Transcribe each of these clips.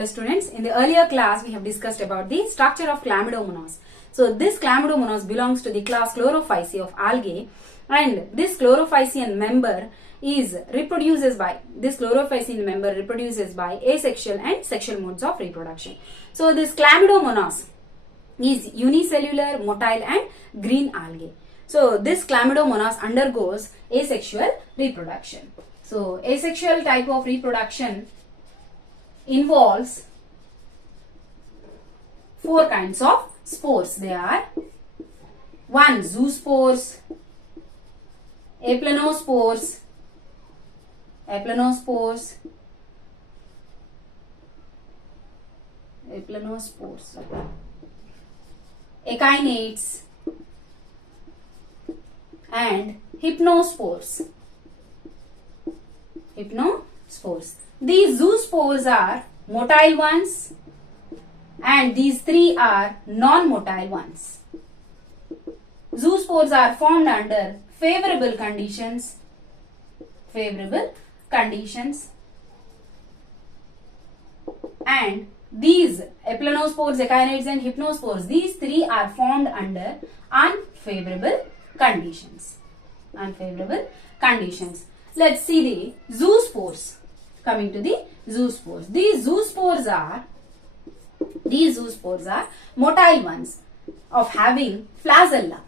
Hello students, in the earlier class we have discussed about the structure of Chlamydomonas. So this Chlamydomonas belongs to the class Chlorophyceae of algae, and this Chlorophycean member reproduces by asexual and sexual modes of reproduction. So this Chlamydomonas is unicellular, motile and green algae. So this Chlamydomonas undergoes asexual reproduction. So asexual type of reproduction involves 4 kinds of spores. They are 1. Zoospores, aplanospores, echinates and hypnospores. These zoospores are motile ones and these 3 are non-motile ones. Zoospores are formed under favorable conditions and these aplanospores, echinates and hypnospores, these 3 are formed under unfavorable conditions. Let's see the zoospores. Coming to the zoospores. These zoospores are motile ones of having flagella.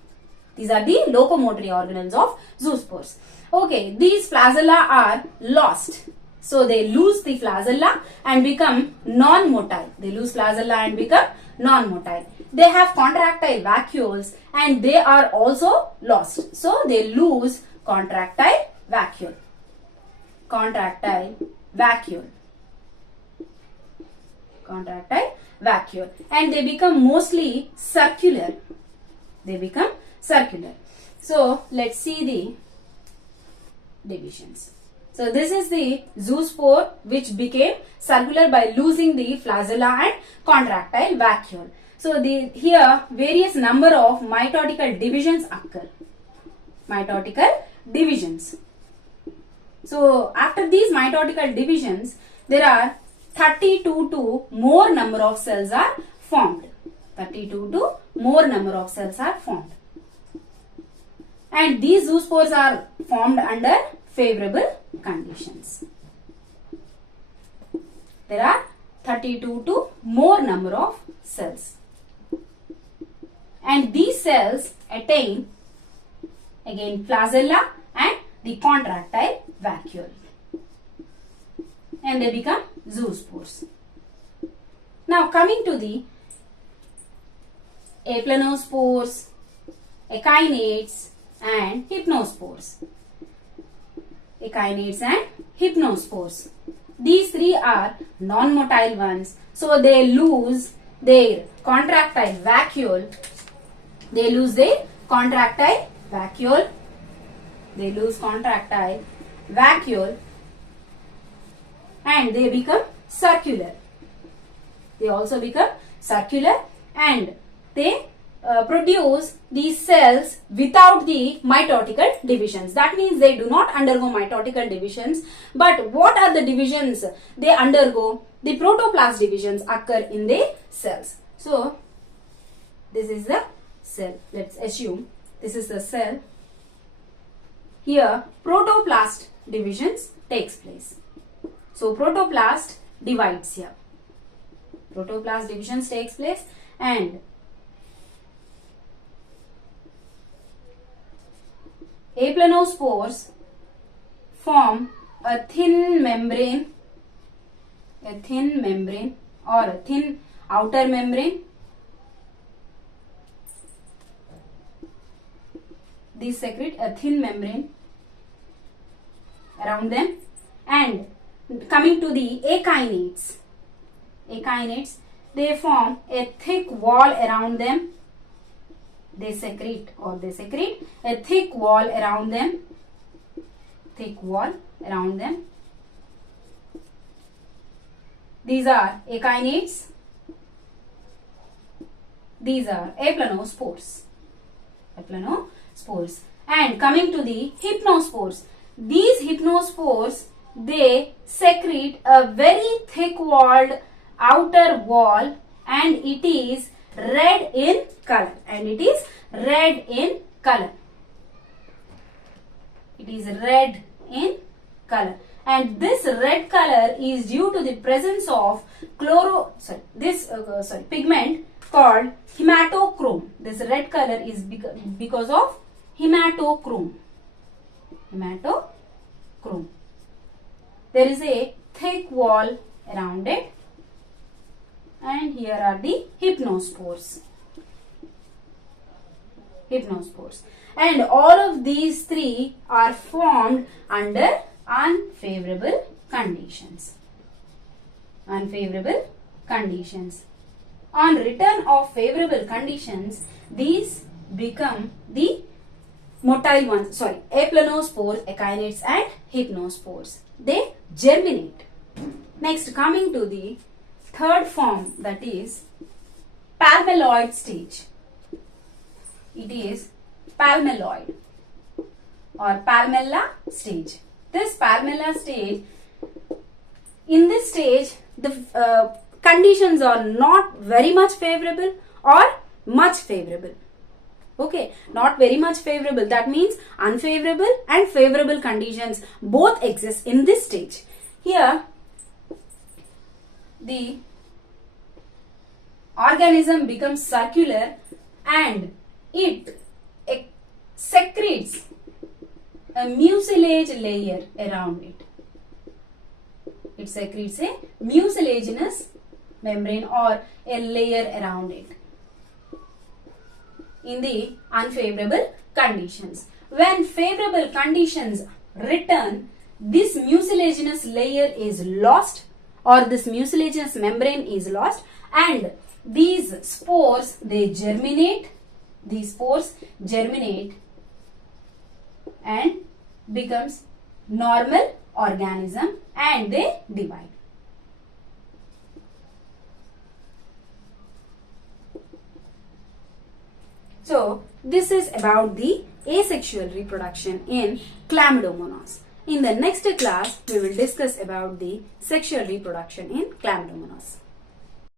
These are the locomotory organelles of zoospores. Okay, these flagella are lost. So they lose the flagella and become non-motile. They have contractile vacuoles and they are also lost. So they lose contractile vacuole. And they become mostly circular. So let's see the divisions. So this is the zoospore which became circular by losing the flagella and contractile vacuole. So here various number of mitotical divisions occur. So after these mitotical divisions, there are 32 to more number of cells are formed. And these zoospores are formed under favorable conditions. There are 32 to more number of cells. And these cells attain again flagella and the contractile vacuole. And they become zoospores. Now coming to the aplanospores, echinates and hypnospores. These 3 are non-motile ones. So they lose their contractile vacuole. And they become circular. And they produce these cells without the mitotical divisions. That means they do not undergo mitotical divisions. But what are the divisions they undergo? The protoplast divisions occur in the cells. So this is the cell. Let's assume this is the cell. Here protoplast divisions takes place. So protoplast divides here. Protoplast divisions takes place and aplanospores form a thin membrane or a thin outer membrane. These secrete a thin membrane around them. And coming to the echinates, they form a thick wall around them. They secrete a thick wall around them. These are echinates. These are aplanospores. And coming to the hypnospores, these hypnospores, they secrete a very thick walled outer wall and it is red in color. And it is red in color. It is red in color. And this red color is due to the presence of pigment called hematochrome. This red color is because of hematochrome. Hematochrome. There is a thick wall around it, and here are the hypnospores. And all of these three are formed under unfavorable conditions. On return of favorable conditions, these become the motile ones, aplanospores, echinates and hypnospores. They germinate. Next, coming to the third form, that is palmelloid stage. It is palmelloid or palmella stage. This palmella stage, in this stage, the conditions are not very much favorable or much favorable. Okay, not very much favorable. That means unfavorable and favorable conditions both exist in this stage. Here, the organism becomes circular and it secretes a mucilage layer around it. It secretes a mucilaginous membrane or a layer around it in the unfavorable conditions. When favorable conditions return, this mucilaginous layer is lost, or this mucilaginous membrane is lost, and these spores, they germinate. These spores germinate and becomes normal organism and they divide. So, this is about the asexual reproduction in Chlamydomonas. In the next class, we will discuss about the sexual reproduction in Chlamydomonas.